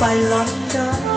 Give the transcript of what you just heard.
by London